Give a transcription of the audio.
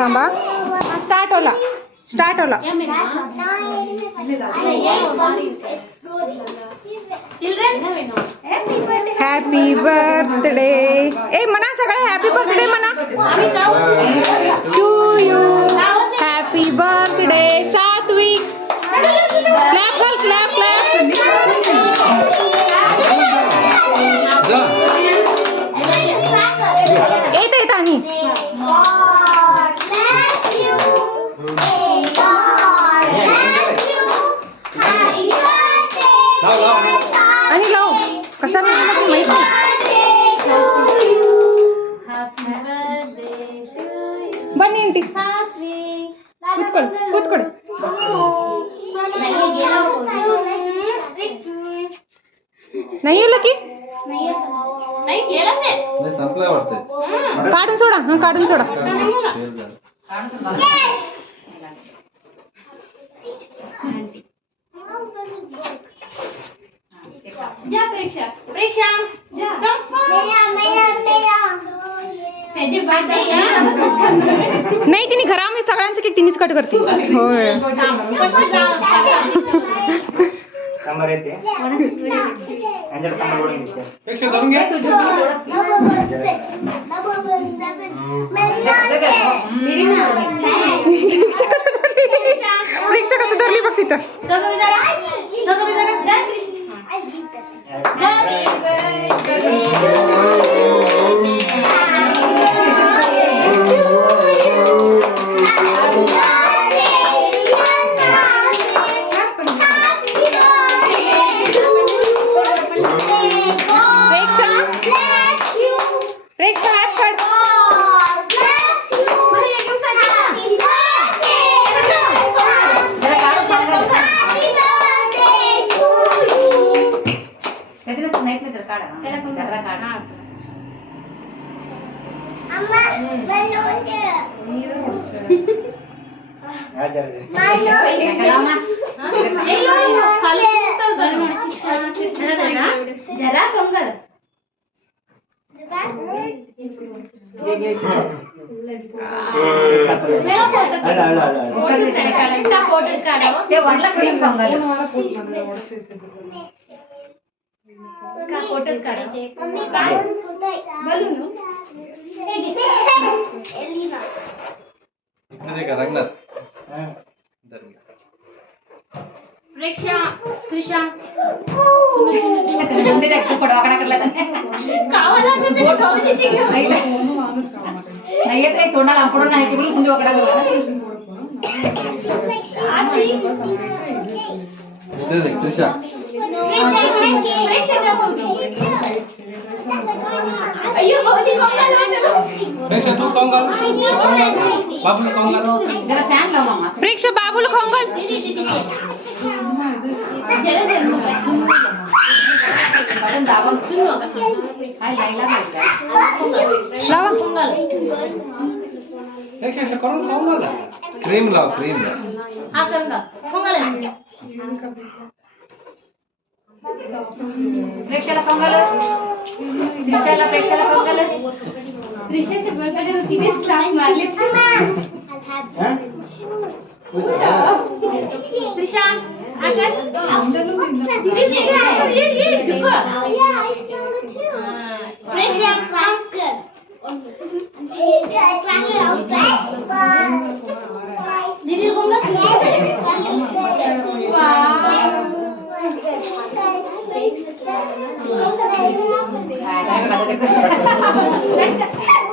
थांबा स्टार्ट होला happy birthday ए म्हणा सगळे हॅपी बर्थडे म्हणा टू यू हॅपी बर्थडे सात्विक क्लॅप कर क्लॅप येत आणि आणि लाव कशाला माहिती बन्नी इंटी ಕೂತ್ಕೊಳ್ಳಿ नाही आलं की काढून सोडा काढून सोडा जा प्रेक्षा जा नाही तिने घरामध्ये सगळ्यांचे केक तिनेच कट करते होय परीक्षा कसं धरली बघ तिथं जरा कम कर प्रेक्षा त्रिशा नाही येत रे तोंडाला पुढे नाही की बोलून म्हणजे वगडा बोलला त्रिशा अय्यो भाऊजी कोंगाल प्रेक्षा तू कोंगाल बाबूला कोंगाल जरा फॅन लाव मामा प्रेक्षा बाबूला खोंगल बटन दाबा सुनो हाय लाईला लावा प्रेक्षा करून कोंगाल क्रीम लाव हा कर ना कोंगाल प्रेक्षाला कोंगाल त्रिशाला प्रेक्षाला कोंगाल त्रिशाचे बर्थडे होती बेस क्लास मारले त्रिशा आकर प्रेक्षा कर दीदी कोंगाल काय